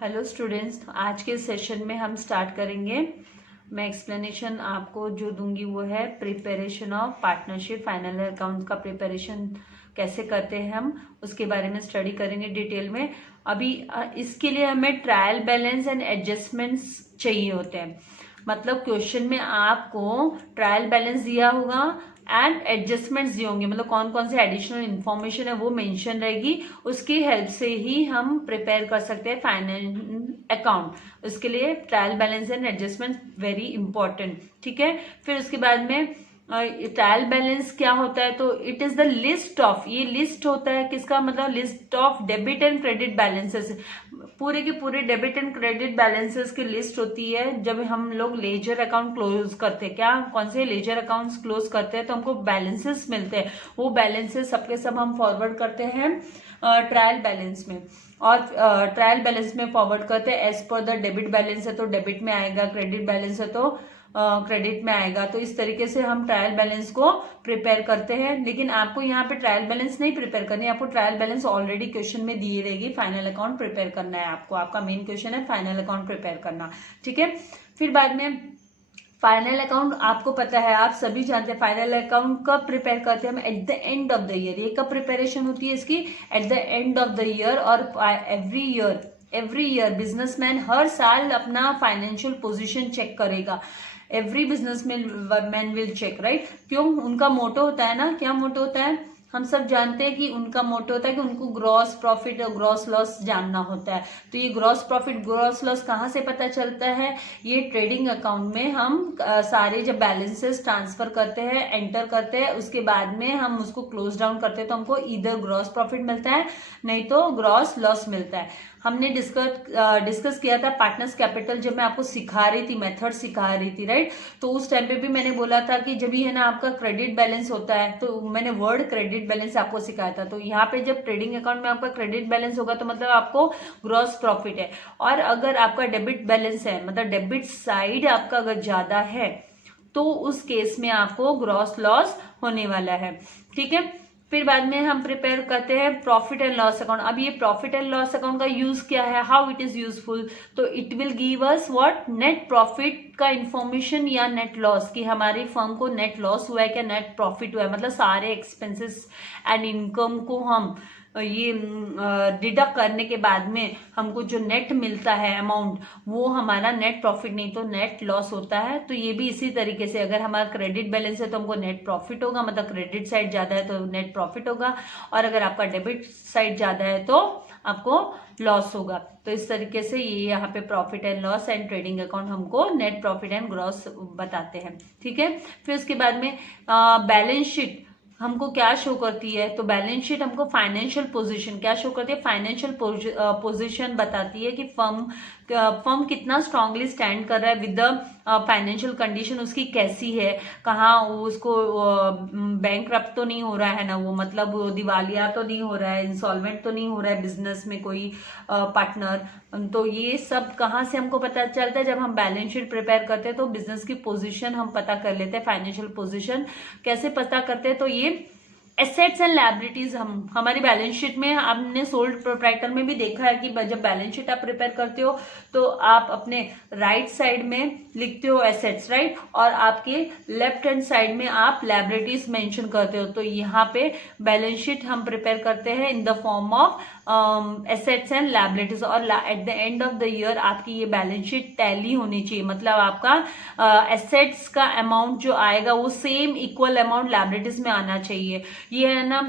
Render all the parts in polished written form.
Hello students, आज के session में हम स्टार्ट करेंगे। मैं एक्सप्लेनेशन आपको जो दूंगी वो है preparation of partnership final account का प्रिपरेशन कैसे करते हैं हम उसके बारे में स्टडी करेंगे डिटेल में। अभी इसके लिए हमें ट्रायल बैलेंस एंड एडजस्टमेंट्स चाहिए होते हैं। मतलब क्वेश्चन में आपको ट्रायल बैलेंस दिया होगा एंड एडजस्टमेंट्स दिए होंगे, मतलब कौन कौन से एडिशनल इंफॉर्मेशन है वो मेंशन रहेगी। उसकी हेल्प से ही हम प्रिपेयर कर सकते हैं फाइनल अकाउंट। उसके लिए trial balance and adjustment very important, ठीक है। फिर उसके बाद में ट्रायल बैलेंस क्या होता है, तो it is the list of, ये लिस्ट होता है किसका, मतलब list of debit and credit balances. पूरे के पूरे डेबिट एंड क्रेडिट बैलेंसेस की लिस्ट होती है जब हम लोग लेजर अकाउंट क्लोज करते हैं। क्या कौन से लेजर अकाउंट्स क्लोज करते हैं तो हमको बैलेंसेस मिलते हैं। वो बैलेंसेस सबके सब हम फॉरवर्ड करते हैं ट्रायल बैलेंस में, और ट्रायल बैलेंस में फॉरवर्ड करते हैं as per the debit balance है तो डेबिट में आएगा, क्रेडिट बैलेंस है तो क्रेडिट में आएगा। तो इस तरीके से हम ट्रायल बैलेंस को प्रिपेयर करते हैं। लेकिन आपको यहाँ पे ट्रायल बैलेंस नहीं प्रिपेयर करनी है, आपको ट्रायल बैलेंस ऑलरेडी क्वेश्चन में दी रहेगी। फाइनल अकाउंट प्रिपेयर करना है आपको, आपका मेन क्वेश्चन है फाइनल अकाउंट प्रिपेयर करना, ठीक है। फिर बाद में फाइनल अकाउंट आपको पता है, आप सभी जानते हैं फाइनल अकाउंट कब प्रिपेयर करते हैं हम, at the end of the year. ये कब प्रिपरेशन होती है इसकी, at the end of the year. और एवरी ईयर बिजनेसमैन हर साल अपना फाइनेंशियल पोजीशन चेक करेगा। Every businessman will check, right. क्यों, उनका मोटो होता है ना, क्या मोटो होता है, हम सब जानते हैं कि उनका मोटो होता है कि उनको ग्रॉस प्रॉफिट और ग्रॉस लॉस जानना होता है। तो ये ग्रॉस प्रॉफिट ग्रॉस लॉस कहाँ से पता चलता है, ये ट्रेडिंग अकाउंट में हम सारे जब बैलेंसेस ट्रांसफर करते हैं, एंटर करते हैं, उसके बाद में हम उसको क्लोज डाउन करते हैं तो हमको इधर ग्रॉस प्रॉफिट मिलता है नहीं तो ग्रॉस लॉस मिलता है। हमने डिस्कस किया था पार्टनर्स कैपिटल जब मैं आपको सिखा रही थी, मेथड सिखा रही थी, राइट। तो उस टाइम पे भी मैंने बोला था कि जब ये है ना आपका क्रेडिट बैलेंस होता है, तो मैंने वर्ड क्रेडिट बैलेंस आपको सिखाया था। तो यहाँ पे जब ट्रेडिंग अकाउंट में आपका क्रेडिट बैलेंस होगा तो मतलब आपको ग्रॉस प्रॉफिट है। और अगर आपका डेबिट बैलेंस है, मतलब डेबिट साइड आपका अगर ज्यादा है तो उस केस में आपको ग्रॉस लॉस होने वाला है, ठीक है। फिर बाद में हम प्रिपेयर करते हैं प्रॉफिट एंड लॉस अकाउंट। अब ये प्रॉफिट एंड लॉस अकाउंट का यूज क्या है, हाउ इट इज यूजफुल, तो it will give us what, net profit का इंफॉर्मेशन या नेट लॉस, कि हमारी फर्म को नेट लॉस हुआ है क्या नेट प्रॉफिट हुआ है। मतलब सारे एक्सपेंसेस एंड इनकम को हम ये डिडक्ट करने के बाद में हमको जो नेट मिलता है अमाउंट, वो हमारा नेट प्रॉफिट नहीं तो नेट लॉस होता है। तो ये भी इसी तरीके से, अगर हमारा क्रेडिट बैलेंस है तो हमको नेट प्रॉफिट होगा, मतलब क्रेडिट साइड ज्यादा है तो नेट प्रॉफिट होगा, और अगर आपका डेबिट साइड ज्यादा है तो आपको लॉस होगा। तो इस तरीके से ये यहाँ पे profit and loss and trading account हमको नेट प्रॉफिट एंड ग्रॉस बताते हैं, ठीक है। फिर उसके बाद में बैलेंस शीट हमको क्या शो करती है, तो बैलेंस शीट हमको फाइनेंशियल पोजीशन क्या शो करती है, फाइनेंशियल पोजीशन बताती है कि फर्म कितना स्ट्रांगली स्टैंड कर रहा है विद द फाइनेंशियल कंडीशन उसकी कैसी है, कहाँ उसको बैंकरप्ट तो नहीं हो रहा है ना, वो मतलब दिवालिया तो नहीं हो रहा है, इंसॉल्वेंट तो नहीं हो रहा है बिजनेस में कोई पार्टनर। तो ये सब कहाँ से हमको पता चलता है, जब हम बैलेंस शीट प्रिपेयर करते हैं तो बिजनेस की पोजीशन हम पता कर लेते हैं। फाइनेंशियल पोजीशन कैसे पता करते हैं, तो ये एसेट्स एंड लायबिलिटीज हमारी बैलेंस शीट में, आपने सोल्ड प्रोप्राइटर में भी देखा है कि जब बैलेंस शीट आप प्रिपेयर करते हो तो आप अपने राइट साइड में लिखते हो एसेट्स, राइट, और आपके लेफ्ट हैंड साइड में आप लायबिलिटीज मेंशन करते हो। तो यहाँ पे बैलेंस शीट हम प्रिपेयर करते हैं in the form of assets and liabilities, और at the end of the year आपकी ये बैलेंस शीट टैली होनी चाहिए। मतलब आपका एसेट्स का अमाउंट जो आएगा वो सेम इक्वल अमाउंट लायबिलिटीज में आना चाहिए। ये है ना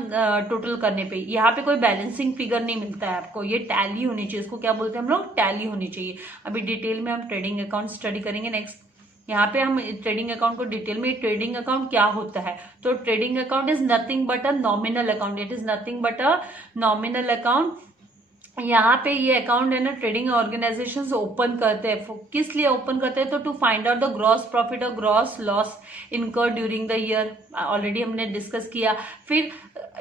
टोटल करने पे, यहाँ पे कोई बैलेंसिंग फिगर नहीं मिलता है आपको, ये टैली होनी चाहिए। इसको क्या बोलते हैं हम लोग, टैली होनी चाहिए। अभी डिटेल में हम ट्रेडिंग अकाउंट स्टडी करेंगे नेक्स्ट। यहाँ पे हम ट्रेडिंग अकाउंट को डिटेल में, ट्रेडिंग अकाउंट क्या होता है, तो trading account is nothing but a nominal account, it is nothing but a nominal account. यहाँ पे ये अकाउंट है ना ट्रेडिंग ऑर्गेनाइजेशन ओपन करते हैं, किस लिए ओपन करते हैं, तो to find out the gross profit और gross loss incur during the year. Already हमने डिस्कस किया। फिर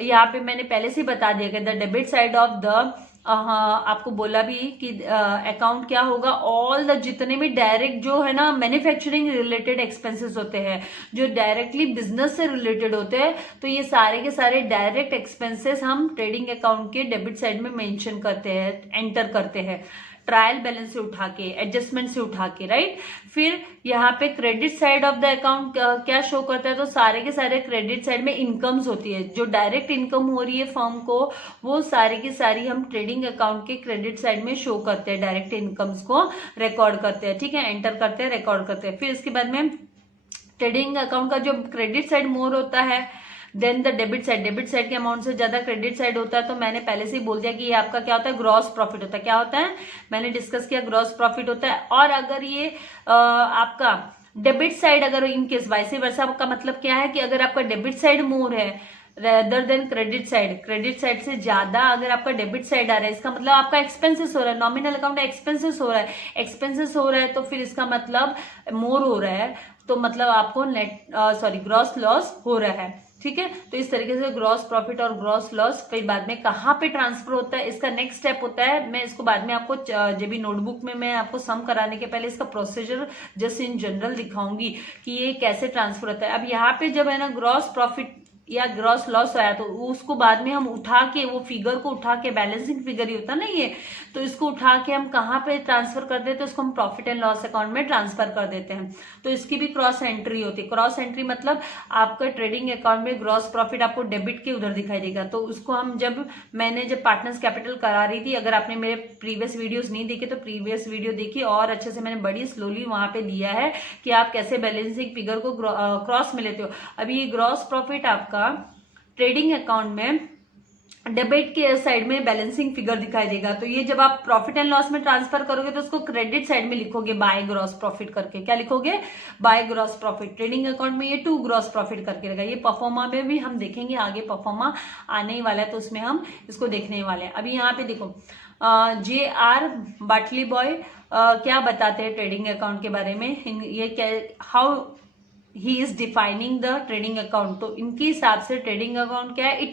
यहाँ पे मैंने पहले से बता दिया कि the debit side of the आपको बोला भी कि अकाउंट क्या होगा, ऑल द जितने भी डायरेक्ट जो है ना मैन्युफैक्चरिंग रिलेटेड एक्सपेंसेस होते हैं, जो डायरेक्टली बिजनेस से रिलेटेड होते हैं, तो ये सारे के सारे डायरेक्ट एक्सपेंसेस हम ट्रेडिंग अकाउंट के डेबिट साइड में मेंशन करते हैं, एंटर करते हैं। ट्रायल बैलेंस से उठा के, एडजस्टमेंट से उठा के, राइट। फिर यहाँ पे credit side of the account क्या शो करता है, तो सारे के सारे क्रेडिट साइड में इनकम्स होती है, जो डायरेक्ट इनकम हो रही है फर्म को, वो सारी की सारी हम ट्रेडिंग अकाउंट के क्रेडिट साइड में शो करते हैं, डायरेक्ट इनकम्स को रिकॉर्ड करते हैं, ठीक है, एंटर करते हैं, रिकॉर्ड करते हैं। फिर इसके बाद में ट्रेडिंग अकाउंट का जो क्रेडिट साइड मोर होता है देन द डेबिट साइड के अमाउंट से ज्यादा क्रेडिट साइड होता है। तो मैंने पहले से ही बोल दिया कि ये आपका क्या होता है, ग्रॉस प्रॉफिट होता है। क्या होता है, मैंने डिस्कस किया, ग्रॉस प्रॉफिट होता है। और अगर ये आपका डेबिट साइड अगर इनकेस वाइस वर्सा का मतलब क्या है कि अगर आपका डेबिट साइड मोर है रेदर देन क्रेडिट साइड से ज्यादा अगर आपका डेबिट साइड आ रहा है, इसका मतलब आपका एक्सपेंसेस हो रहा है, नॉमिनल अकाउंट एक्सपेंसेस हो रहा है, तो फिर इसका मतलब मोर हो रहा है, तो मतलब आपको ग्रॉस लॉस हो रहा है, ठीक है। तो इस तरीके से ग्रॉस प्रॉफिट और ग्रॉस लॉस फिर बाद में कहाँ पे ट्रांसफर होता है, इसका नेक्स्ट स्टेप होता है, मैं इसको बाद में आपको जब भी नोटबुक में मैं आपको सम कराने के पहले इसका प्रोसीजर जस्ट इन जनरल दिखाऊंगी कि ये कैसे ट्रांसफर होता है। अब यहाँ पे जब है ना ग्रॉस प्रॉफिट या ग्रॉस लॉस आया तो उसको बाद में हम उठा के, वो फिगर को उठा के, बैलेंसिंग फिगर ही होता ना ये, तो इसको उठा के हम कहाँ पे ट्रांसफर कर देते हैं, उसको हम प्रॉफिट एंड लॉस अकाउंट में ट्रांसफर कर देते हैं। तो इसकी भी क्रॉस एंट्री होती है। क्रॉस एंट्री मतलब आपका ट्रेडिंग अकाउंट में ग्रॉस प्रॉफिट आपको डेबिट के उधर दिखाई देगा। तो उसको हम जब पार्टनर्स कैपिटल करा रही थी, अगर आपने मेरे प्रीवियस वीडियोस नहीं देखे तो प्रीवियस वीडियो देखिए, और अच्छे से मैंने बड़ी स्लोली वहां पे दिया है कि आप कैसे बैलेंसिंग फिगर को क्रॉस में लेते हो। अभी ये ग्रॉस प्रॉफिट आपका ट्रेडिंग अकाउंट में डेबिट के साइड में बैलेंसिंग फिगर दिखाई देगा। तो ये जब आप प्रॉफिट एंड लॉस में ट्रांसफर करोगे तो उसको क्रेडिट साइड में लिखोगे बाय ग्रॉस प्रॉफिट करके। क्या लिखोगे, by gross profit. Trading account में ये टू ग्रॉस प्रॉफिट करके रहेगा। ये परफॉर्मा में भी हम देखेंगे, आगे परफॉर्मा आने ही वाला है तो उसमें हम इसको देखने वाले हैं। अभी यहाँ पे देखो JR बाटली बॉय क्या बताते हैं ट्रेडिंग अकाउंट के बारे में, ये क्या, how he is defining the trading account. तो इनके हिसाब से ट्रेडिंग अकाउंट क्या है,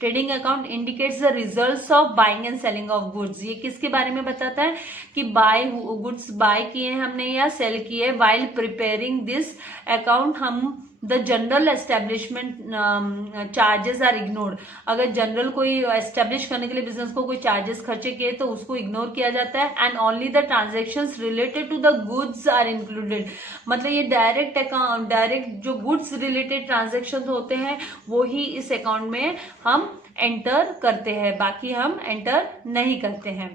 trading account indicates the results of buying and selling of goods. ये किसके बारे में बताता है कि गुड्स बाय किए हमने या सेल किए, वाइल प्रिपेयरिंग दिस अकाउंट हम the general establishment charges are ignored. अगर जनरल कोई एस्टेब्लिश करने के लिए बिजनेस को कोई चार्जेस खर्चे किए तो उसको इग्नोर किया जाता है। And only the transactions related to the goods are included. मतलब ये डायरेक्ट जो गुड्स रिलेटेड ट्रांजेक्शन होते हैं वो ही इस अकाउंट में हम एंटर करते हैं, बाकी हम एंटर नहीं करते हैं।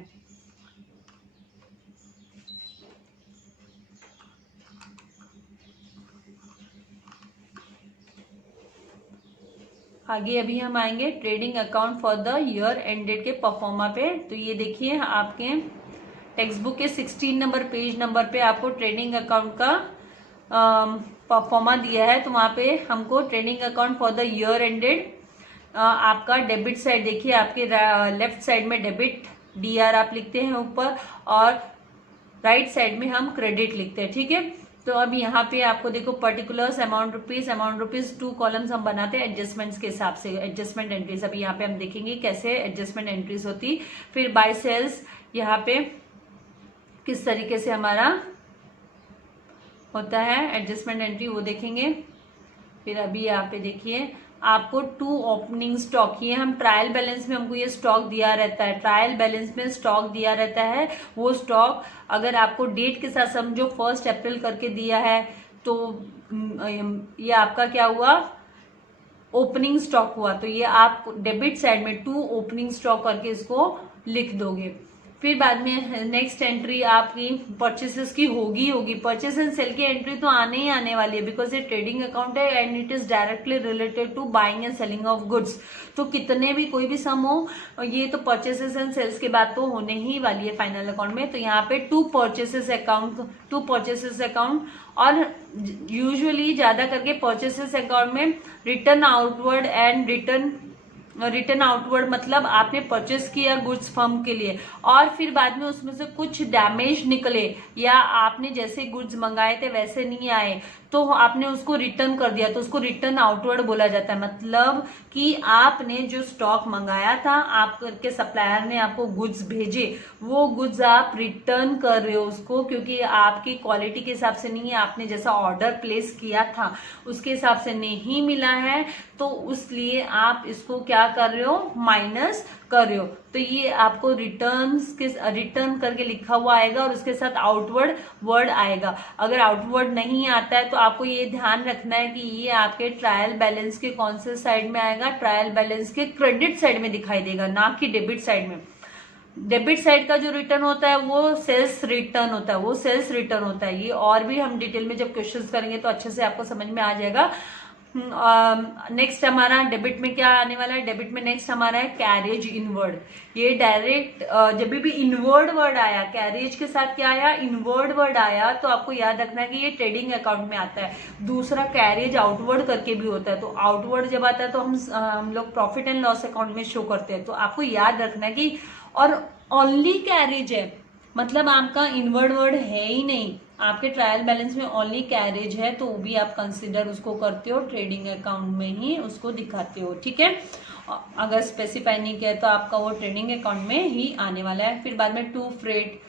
आगे अभी हम आएंगे trading account for the year ended के परफॉर्मा पे। तो ये देखिए आपके टेक्स्ट बुक के 16 नंबर पेज नंबर पे आपको ट्रेडिंग अकाउंट का परफॉर्मा दिया है। तो वहां पे हमको trading account for the year ended आपका डेबिट साइड देखिए, आपके लेफ्ट साइड में डेबिट DR आप लिखते हैं ऊपर, और राइट साइड में हम क्रेडिट लिखते हैं, ठीक है। तो अब यहाँ पे आपको देखो पर्टिकुलर्स अमाउंट रुपीज 2 कॉलम्स हम बनाते हैं एडजस्टमेंट्स के हिसाब से, एडजस्टमेंट एंट्रीज। अभी यहाँ पे हम देखेंगे कैसे एडजस्टमेंट एंट्रीज होती। फिर बाय सेल्स यहाँ पे किस तरीके से हमारा होता है एडजस्टमेंट एंट्री, वो देखेंगे। फिर अभी यहाँ पे देखिए आपको 2 ओपनिंग स्टॉक, ये हम ट्रायल बैलेंस में हमको ये स्टॉक दिया रहता है, ट्रायल बैलेंस में स्टॉक दिया रहता है। वो स्टॉक अगर आपको डेट के साथ समझो 1 अप्रैल करके दिया है तो ये आपका क्या हुआ, ओपनिंग स्टॉक हुआ। तो ये आप डेबिट साइड में 2 ओपनिंग स्टॉक करके इसको लिख दोगे। फिर बाद में नेक्स्ट एंट्री आपकी परचेसेस की होगी। परचेस एंड सेल की एंट्री तो आने ही आने वाली है, बिकॉज ये ट्रेडिंग अकाउंट है and it is directly related to buying and selling of goods. तो कितने भी कोई भी सम हो, ये तो परचेसेस एंड सेल्स के बाद तो होने ही वाली है फाइनल अकाउंट में। तो यहाँ पे 2 परचेसेस अकाउंट और यूजुअली ज्यादा करके परचेसेस अकाउंट में return outward and return outward मतलब आपने परचेस किया गुड्स फर्म के लिए और फिर बाद में उसमें से कुछ डैमेज निकले या आपने जैसे गुड्स मंगाए थे वैसे नहीं आए तो आपने उसको रिटर्न कर दिया, तो उसको रिटर्न आउटवर्ड बोला जाता है। मतलब कि आपने जो स्टॉक मंगाया था, आप करके सप्लायर ने आपको गुड्स भेजे, वो गुड्स आप रिटर्न कर रहे हो उसको, क्योंकि आपकी क्वालिटी के हिसाब से नहीं है, आपने जैसा ऑर्डर प्लेस किया था उसके हिसाब से नहीं मिला है, तो उसलिए आप इसको क्या क्या कर रहे हो, माइनस कर रहे हो। तो ये आपको रिटर्न करके लिखा हुआ आएगा और उसके साथ आउटवर्ड वर्ड आएगा। अगर आउटवर्ड नहीं आता है तो आपको ये ध्यान रखना है कि ये आपके ट्रायल बैलेंस के कौन से साइड में आएगा, ट्रायल बैलेंस के क्रेडिट साइड में दिखाई देगा, ना कि डेबिट साइड में। डेबिट साइड का जो रिटर्न होता है वो सेल्स रिटर्न होता है, वो सेल्स रिटर्न होता है। ये और भी हम डिटेल में जब क्वेश्चंस करेंगे तो अच्छे से आपको समझ में आ जाएगा। नेक्स्ट हमारा डेबिट में क्या आने वाला है, डेबिट में नेक्स्ट हमारा है कैरेज इनवर्ड। ये डायरेक्ट जब भी इनवर्ड वर्ड आया, कैरेज के साथ क्या आया, इनवर्ड वर्ड आया, तो आपको याद रखना है कि ये ट्रेडिंग अकाउंट में आता है। दूसरा कैरेज आउटवर्ड करके भी होता है, तो आउटवर्ड जब आता है तो हम लोग प्रॉफिट एंड लॉस अकाउंट में शो करते हैं। तो आपको याद रखना है कि और ओनली कैरेज है, मतलब आपका इनवर्ड वर्ड है ही नहीं, आपके ट्रायल बैलेंस में ओनली कैरेज है, तो वो भी आप कंसिडर उसको करते हो, ट्रेडिंग अकाउंट में ही उसको दिखाते हो, ठीक है। अगर स्पेसिफाई नहीं किया तो आपका वो ट्रेडिंग अकाउंट में ही आने वाला है। फिर बाद में टू फ्रेट,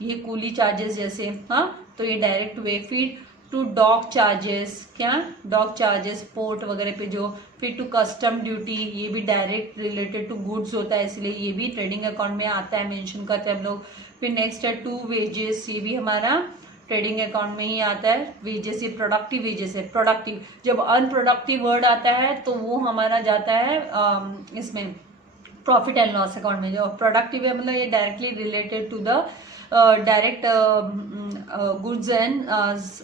ये कूली चार्जेस जैसे, हाँ, तो ये डायरेक्ट वे फीड। टू डॉक चार्जेस, क्या डॉक चार्जेस पोर्ट वगैरह पे जो। फिर टू कस्टम ड्यूटी, ये भी डायरेक्ट रिलेटेड टू गुड्स होता है, इसलिए ये भी ट्रेडिंग अकाउंट में आता है, मेंशन करते हैं हम लोग। फिर नेक्स्ट है टू वेजेस, ये भी हमारा ट्रेडिंग अकाउंट में ही आता है। वेजेस, ये प्रोडक्टिव वेजेस है, प्रोडक्टिव। जब अनप्रोडक्टिव वर्ड आता है तो वो हमारा जाता है इसमें प्रॉफिट एंड लॉस अकाउंट में। जो प्रोडक्टिव है मतलब ये directly related to the direct goods and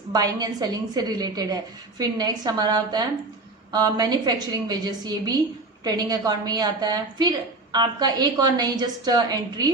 buying and selling से रिलेटेड है। फिर नेक्स्ट हमारा आता है मैन्युफैक्चरिंग वेजेस, ये भी ट्रेडिंग अकाउंट में ही आता है। फिर आपका एक और नई जस्ट एंट्री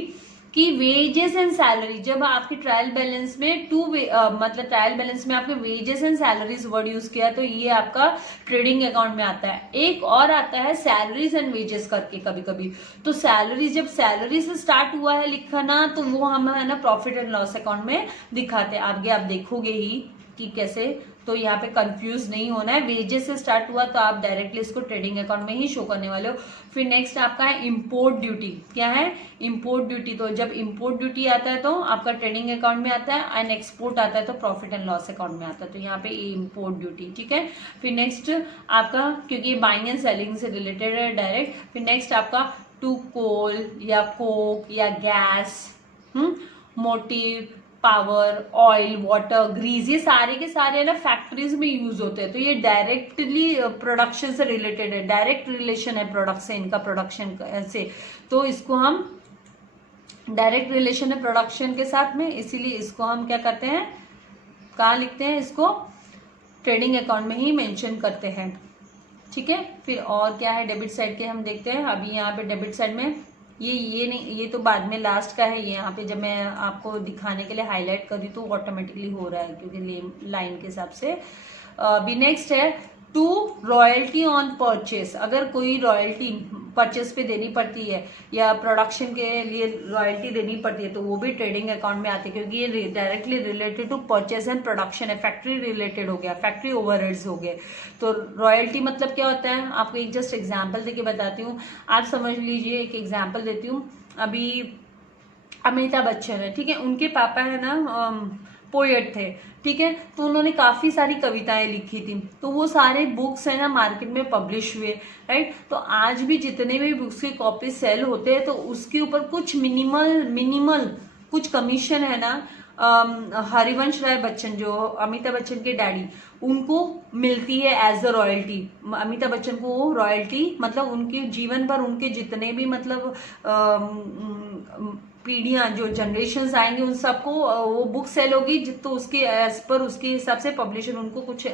कि वेजेस एंड सैलरी, जब आपकी ट्रायल बैलेंस में मतलब ट्रायल बैलेंस में आपके wages and salaries word use किया तो ये आपका ट्रेडिंग अकाउंट में आता है। एक और आता है सैलरीज एंड वेजेस करके कभी कभी, तो सैलरी, जब सैलरी से स्टार्ट हुआ है लिखना तो वो हम है ना प्रॉफिट एंड लॉस अकाउंट में दिखाते हैं। आगे आप देखोगे ही कि कैसे, तो यहाँ पे कंफ्यूज नहीं होना है। वेजेस से स्टार्ट हुआ तो आप डायरेक्टली इसको ट्रेडिंग अकाउंट में ही शो करने वाले हो। फिर नेक्स्ट आपका है इंपोर्ट ड्यूटी। क्या है इंपोर्ट ड्यूटी, तो जब इंपोर्ट ड्यूटी आता है तो आपका ट्रेडिंग अकाउंट में आता है, एंड एक्सपोर्ट आता है तो प्रॉफिट एंड लॉस अकाउंट में आता है, तो यहाँ पे इंपोर्ट ड्यूटी, ठीक है। फिर नेक्स्ट आपका, क्योंकि बाइंग एंड सेलिंग से रिलेटेड है डायरेक्ट। फिर नेक्स्ट आपका टू कोल या कोक या gas, motive, power, oil, water, grease, ये सारे के सारे ना फैक्ट्रीज में यूज होते हैं, तो ये डायरेक्टली प्रोडक्शन से रिलेटेड है, डायरेक्ट रिलेशन है प्रोडक्ट से, इनका प्रोडक्शन से, तो इसको हम डायरेक्ट रिलेशन है प्रोडक्शन के साथ में, इसीलिए इसको हम क्या करते हैं, कहाँ लिखते हैं, इसको ट्रेडिंग अकाउंट में ही मेंशन करते हैं, ठीक है। फिर और क्या है डेबिट साइड के हम देखते हैं। अभी यहाँ पे डेबिट साइड में ये नहीं, ये तो बाद में लास्ट का है, ये यहाँ पे जब मैं आपको दिखाने के लिए हाईलाइट कर दी तो ऑटोमेटिकली हो रहा है क्योंकि लाइन के हिसाब से। अभी नेक्स्ट है टू रॉयल्टी ऑन परचेस। अगर कोई रॉयल्टी परचेस पे देनी पड़ती है या प्रोडक्शन के लिए रॉयल्टी देनी पड़ती है तो वो भी ट्रेडिंग अकाउंट में आती है, क्योंकि ये directly related to purchase and production है, फैक्ट्री रिलेटेड हो गया, फैक्ट्री ओवरहेड्स हो गए। तो रॉयल्टी मतलब क्या होता है, आपको एक जस्ट एग्जाम्पल देके बताती हूँ, आप समझ लीजिए। एक एग्जाम्पल देती हूँ, अभी अमिताभ बच्चन है, ठीक है, उनके पापा है ना पोएट थे, ठीक है, तो उन्होंने काफी सारी कविताएं लिखी थी, तो वो सारे बुक्स है ना मार्केट में पब्लिश हुए, राइट। तो आज भी जितने भी बुक्स के कॉपी सेल होते हैं तो उसके ऊपर कुछ मिनिमल कुछ कमीशन है ना हरिवंश राय बच्चन, जो अमिताभ बच्चन के डैडी, उनको मिलती है as a royalty. Amitabh Bachchan को वो रॉयल्टी मतलब उनके जीवन भर उनके जितने भी मतलब पीढ़ियां जो जनरेशंस आएंगे उन सबको वो बुक सेल होगी, तो उसके एज पर उसके हिसाब से पब्लिशर उनको कुछ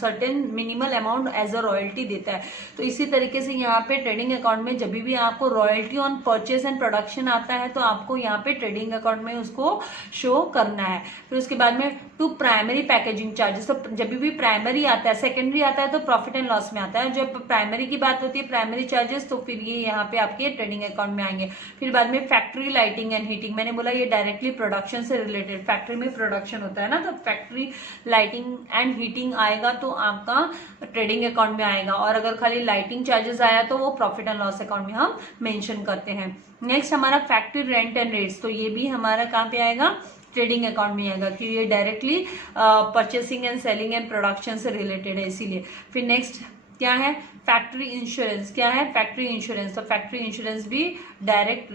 certain minimal amount as a royalty देता है। तो इसी तरीके से यहाँ पे ट्रेडिंग अकाउंट में जब भी आपको royalty on purchase and production आता है तो आपको यहाँ पे ट्रेडिंग अकाउंट में उसको शो करना है। फिर उसके बाद में टू प्राइमरी पैकेजिंग चार्जेस, तो जब भी प्राइमरी आता है, सेकेंडरी आता है तो प्रॉफिट एंड लॉस में आता है, जब प्राइमरी की बात होती है प्राइमरी चार्जेस तो फिर ये यहाँ पे आपके ट्रेडिंग अकाउंट में आएंगे। फिर बाद में फैक्ट्री लाइटिंग एंड हीटिंग, मैंने बोला ये डायरेक्टली प्रोडक्शन से रिलेटेड, फैक्ट्री में प्रोडक्शन होता है ना, तो फैक्ट्री लाइटिंग एंड हीटिंग आएगा तो आपका ट्रेडिंग अकाउंट में आएगा, और अगर खाली लाइटिंग चार्जेस आया तो वो प्रॉफिट एंड लॉस अकाउंट में हम मेंशन करते हैं। नेक्स्ट हमारा फैक्ट्री रेंट एंड रेट्स, तो ये भी हमारा कहाँ पे आएगा, ट्रेडिंग अकाउंट में आएगा, कि ये directly purchasing and selling and production से रिलेटेड है इसीलिए। फिर नेक्स्ट क्या है, फैक्ट्री इंश्योरेंस। क्या है, फैक्ट्री इंश्योरेंस। तो फैक्ट्री इंश्योरेंस भी डायरेक्ट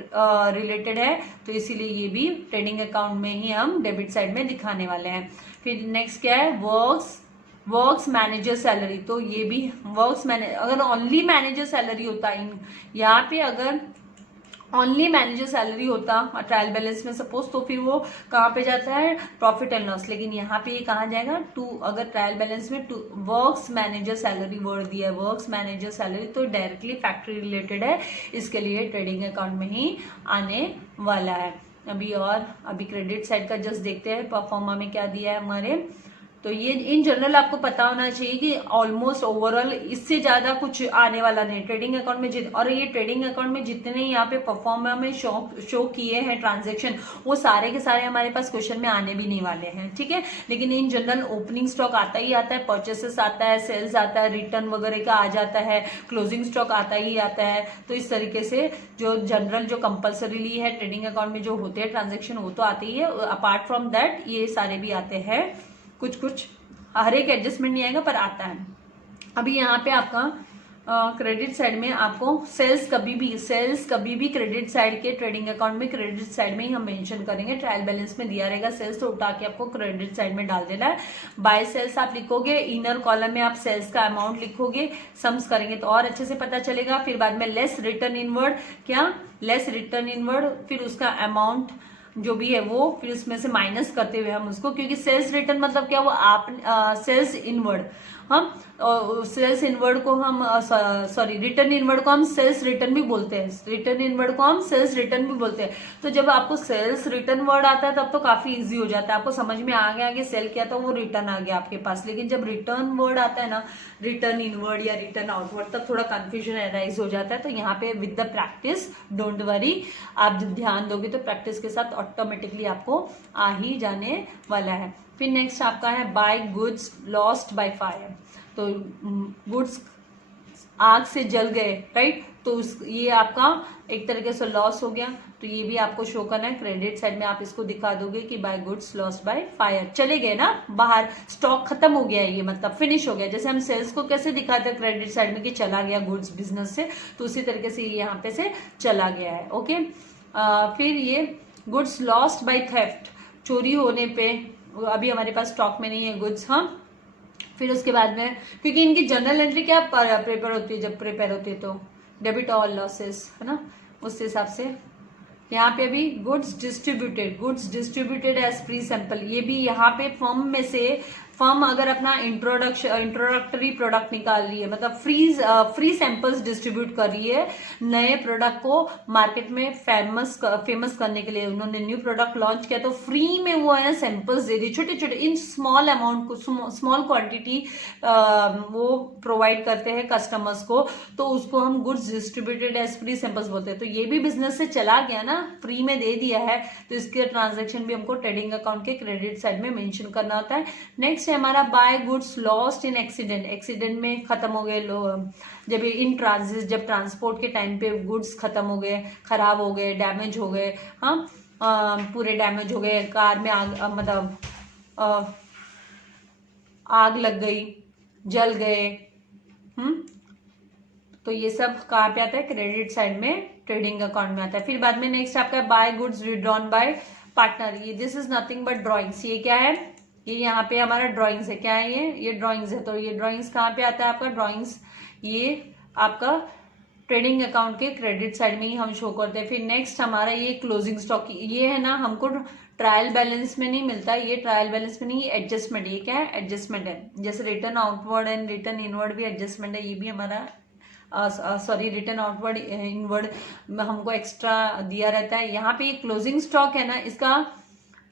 रिलेटेड है, तो इसीलिए ये भी ट्रेडिंग अकाउंट में ही हम डेबिट साइड में दिखाने वाले हैं। फिर नेक्स्ट क्या है, वर्क्स मैनेजर सैलरी। तो ये भी वर्क्स मैनेजर, अगर ओनली मैनेजर सैलरी होता है यहाँ पे, अगर ओनली मैनेजर सैलरी होता ट्रायल बैलेंस में सपोज, तो फिर वो कहाँ पे जाता है, प्रॉफिट एंड लॉस। लेकिन यहाँ पे ये कहाँ जाएगा, टू, अगर ट्रायल बैलेंस में to works manager salary word दिया है, वर्क्स मैनेजर सैलरी, तो डायरेक्टली फैक्ट्री रिलेटेड है, इसके लिए ट्रेडिंग अकाउंट में ही आने वाला है। अभी क्रेडिट साइड का जस्ट देखते हैं परफॉर्मा में क्या दिया है हमारे। तो ये इन जनरल आपको पता होना चाहिए कि ऑलमोस्ट ओवरऑल इससे ज्यादा कुछ आने वाला नहीं ट्रेडिंग अकाउंट में। और ये ट्रेडिंग अकाउंट में जितने यहाँ पे परफॉर्मा में शो किए हैं ट्रांजेक्शन, वो सारे के सारे हमारे पास क्वेश्चन में आने भी नहीं वाले हैं, ठीक है। लेकिन इन जनरल ओपनिंग स्टॉक आता ही आता है, परचेसेस आता है, सेल्स आता है, रिटर्न वगैरह का आ जाता है, क्लोजिंग स्टॉक आता ही आता है। तो इस तरीके से जो जनरल जो कंपल्सरीली है ट्रेडिंग अकाउंट में जो होते हैं ट्रांजेक्शन, वो तो आते ही है। अपार्ट फ्रॉम दैट ये सारे भी आते हैं, कुछ हर एक एडजस्टमेंट नहीं आएगा पर आता है। अभी यहाँ पे आपका क्रेडिट साइड में आपको सेल्स कभी भी क्रेडिट साइड के ट्रेडिंग अकाउंट में क्रेडिट साइड में ही हम मेंशन करेंगे। ट्रायल बैलेंस में दिया रहेगा सेल्स, तो उठा के आपको क्रेडिट साइड में डाल देना है। बाय सेल्स आप लिखोगे, इनर कॉलम में आप सेल्स का अमाउंट लिखोगे, सम्स करेंगे तो और अच्छे से पता चलेगा। फिर बाद में लेस रिटर्न इनवर्ड, क्या लेस रिटर्न इनवर्ड, फिर उसका अमाउंट जो भी है वो, फिर उसमें से माइनस करते हुए हम उसको, क्योंकि सेल्स रिटर्न मतलब क्या, वो आप सेल्स इनवर्ड, हम सेल्स इनवर्ड को हम सॉरी रिटर्न इनवर्ड को हम सेल्स रिटर्न भी बोलते हैं, रिटर्न इनवर्ड को हम सेल्स रिटर्न भी बोलते हैं। तो जब आपको सेल्स रिटर्न वर्ड आता है तब तो काफी इजी हो जाता है, आपको समझ में आ गया कि सेल क्या था, वो रिटर्न आ गया आपके पास। लेकिन जब रिटर्न वर्ड आता है ना, रिटर्न इनवर्ड या रिटर्न आउटवर्ड, तब थोड़ा कंफ्यूजन अराइज हो जाता है। तो यहाँ पे with the practice, don't worry, आप जब ध्यान दोगे तो प्रैक्टिस के साथ ऑटोमेटिकली आपको आ ही जाने वाला है। फिर नेक्स्ट आपका है by goods lost by fire. तो गुड्स आग से जल गए, राइट, तो ये आपका एक तरीके से लॉस हो गया, तो ये भी आपको शो करना है। क्रेडिट साइड में आप इसको दिखा दोगे कि by goods lost by fire, चले गए ना बाहर, स्टॉक खत्म हो गया है, ये मतलब फिनिश हो गया। जैसे हम सेल्स को कैसे दिखाते हैं क्रेडिट साइड में कि चला गया गुड्स बिजनेस से, तो उसी तरीके से ये यहाँ पे से चला गया है। ओके, फिर ये गुड्स लॉस्ट बाय थेफ्ट, चोरी होने पे, अभी हमारे पास स्टॉक में नहीं है गुड्स, हाँ। फिर उसके बाद में, क्योंकि इनकी जर्नल एंट्री क्या प्रिपेयर होती है, जब प्रिपेयर होती है तो डेबिट ऑल लॉसेस, है ना, उस हिसाब से यहाँ पे अभी goods distributed as free sample, ये भी यहाँ पे फर्म में से, फर्म अगर अपना इंट्रोडक्टरी प्रोडक्ट निकाल रही है, मतलब फ्री सैंपल्स डिस्ट्रीब्यूट कर रही है नए प्रोडक्ट को मार्केट में फेमस करने के लिए। उन्होंने न्यू प्रोडक्ट लॉन्च किया, तो फ्री में वो है सैंपल्स दे दी, छोटे छोटे इन स्मॉल अमाउंट को, स्मॉल क्वांटिटी वो प्रोवाइड करते हैं कस्टमर्स को, तो उसको हम goods distributed as free samples बोलते हैं। तो ये भी बिजनेस से चला गया ना, फ्री में दे दिया है, तो इसके ट्रांजेक्शन भी हमको ट्रेडिंग अकाउंट के क्रेडिट साइड में मेंशन करना होता है। नेक्स्ट है हमारा by goods lost in accident, accident में खत्म हो गए, जब इन ट्रांजिट, जब ट्रांसपोर्ट के टाइम पे गुड्स खत्म हो गए, खराब हो गए, डैमेज हो गए, हाँ, पूरे डैमेज हो गए, कार में आग, मतलब आग लग गई, जल गए, तो ये सब कहाँ पे आता है, क्रेडिट साइड में ट्रेडिंग अकाउंट में आता है। फिर बाद में नेक्स्ट आपका by goods withdrawn by partner, ये this is nothing but drawings, ये क्या है, ये यहाँ पे हमारा ड्राइंग्स है, क्या है ये ड्राइंग्स है। तो ये ड्राइंग्स कहाँ पे आता है आपका, ड्राइंग्स ये आपका ट्रेडिंग अकाउंट के क्रेडिट साइड में ही हम शो करते हैं। फिर नेक्स्ट हमारा ये क्लोजिंग स्टॉक, ये है ना, हमको ट्रायल बैलेंस में नहीं मिलता, ये ट्रायल बैलेंस में नहीं, एडजस्टमेंट, ये क्या है, एडजस्टमेंट है। जैसे return outward and return inward भी एडजस्टमेंट है, ये भी हमारा सॉरी रिटर्न आउटवर्ड इनवर्ड हमको एक्स्ट्रा दिया रहता है। यहाँ पे ये क्लोजिंग स्टॉक है ना, इसका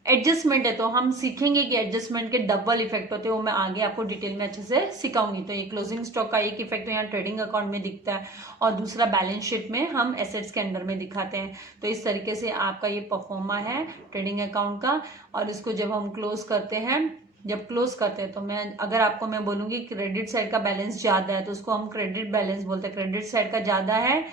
एडजस्टमेंट है, तो हम सीखेंगे कि एडजस्टमेंट के डबल इफेक्ट होते हैं, वो मैं आगे आपको डिटेल में अच्छे से सिखाऊंगी। तो ये क्लोजिंग स्टॉक का एक इफेक्ट तो यहाँ ट्रेडिंग अकाउंट में दिखता है, और दूसरा बैलेंस शीट में हम एसेट्स के अंडर में दिखाते हैं। तो इस तरीके से आपका ये परफॉर्मा है ट्रेडिंग अकाउंट का। और इसको जब हम क्लोज करते हैं, तो अगर आपको मैं बोलूंगी क्रेडिट साइड का बैलेंस ज्यादा है, तो उसको हम क्रेडिट बैलेंस बोलते हैं। क्रेडिट साइड का ज्यादा है,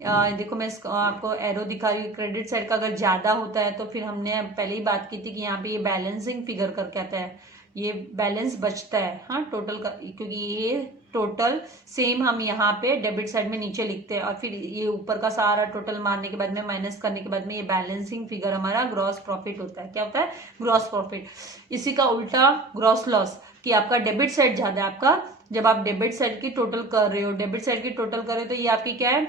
देखो मैं आपको एरो दिखा रही हूँ, क्रेडिट साइड का अगर ज्यादा होता है तो फिर हमने पहले ही बात की थी कि यहाँ पे ये बैलेंसिंग फिगर करके आता है, ये बैलेंस बचता है, हाँ टोटल का, क्योंकि ये टोटल सेम हम यहाँ पे डेबिट साइड में नीचे लिखते हैं और फिर ये ऊपर का सारा टोटल मारने के बाद में माइनस करने के बाद में ये बैलेंसिंग फिगर हमारा ग्रॉस प्रॉफिट होता है। क्या होता है? Gross profit. इसी का उल्टा ग्रॉस लॉस, कि आपका डेबिट साइड ज्यादा है। आपका जब आप डेबिट साइड की टोटल कर रहे हो, डेबिट साइड की टोटल कर रहे हो तो ये आपकी क्या है,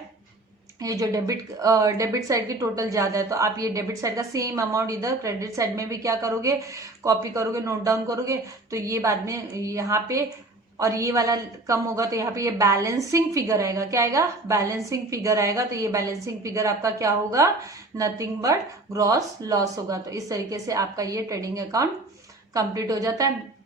ये जो डेबिट साइड की टोटल ज्यादा है तो आप ये डेबिट साइड का सेम अमाउंट इधर क्रेडिट साइड में भी क्या करोगे, कॉपी करोगे, नोट डाउन करोगे। तो ये बाद में यहाँ पे, और ये वाला कम होगा तो यहाँ पे ये बैलेंसिंग फिगर आएगा। क्या आएगा? बैलेंसिंग फिगर आएगा। तो ये बैलेंसिंग फिगर आपका क्या होगा? नथिंग बट ग्रॉस लॉस होगा। तो इस तरीके से आपका ये ट्रेडिंग अकाउंट कंप्लीट हो जाता है।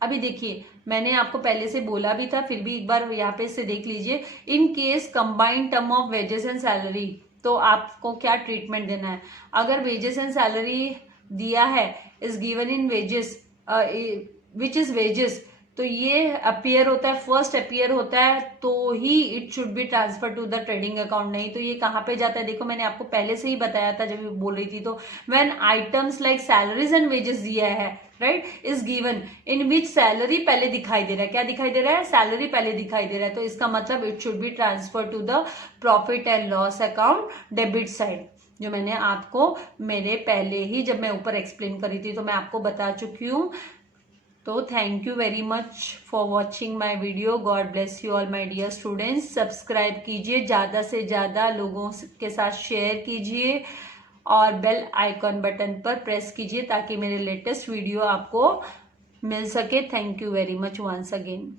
अभी देखिए, मैंने आपको पहले से बोला भी था, फिर भी एक बार यहाँ पे से देख लीजिए। In case combined term of wages and salary, तो आपको क्या ट्रीटमेंट देना है। अगर वेजेस एंड सैलरी दिया है, is given in wages which is wages, तो ये अपीयर होता है, फर्स्ट अपीयर होता है तो ही it should be transfer to the trading account. नहीं तो ये कहाँ पे जाता है? देखो मैंने आपको पहले से ही बताया था जब बोल रही थी। तो when items like salaries and wages दिया है, right, is given in which salary पहले दिखाई दे रहा है। क्या दिखाई दे रहा है? सैलरी पहले दिखाई दे रहा है। तो इसका मतलब it should be transfer to the profit and loss account debit side, जो मैंने आपको मेरे पहले ही जब मैं ऊपर एक्सप्लेन करी थी तो मैं आपको बता चुकी हूँ। तो thank you very much for watching my video. God bless you all my dear students. Subscribe कीजिए, ज़्यादा से ज़्यादा लोगों के साथ शेयर कीजिए और बेल आइकॉन बटन पर प्रेस कीजिए ताकि मेरे लेटेस्ट वीडियो आपको मिल सके। Thank you very much once again.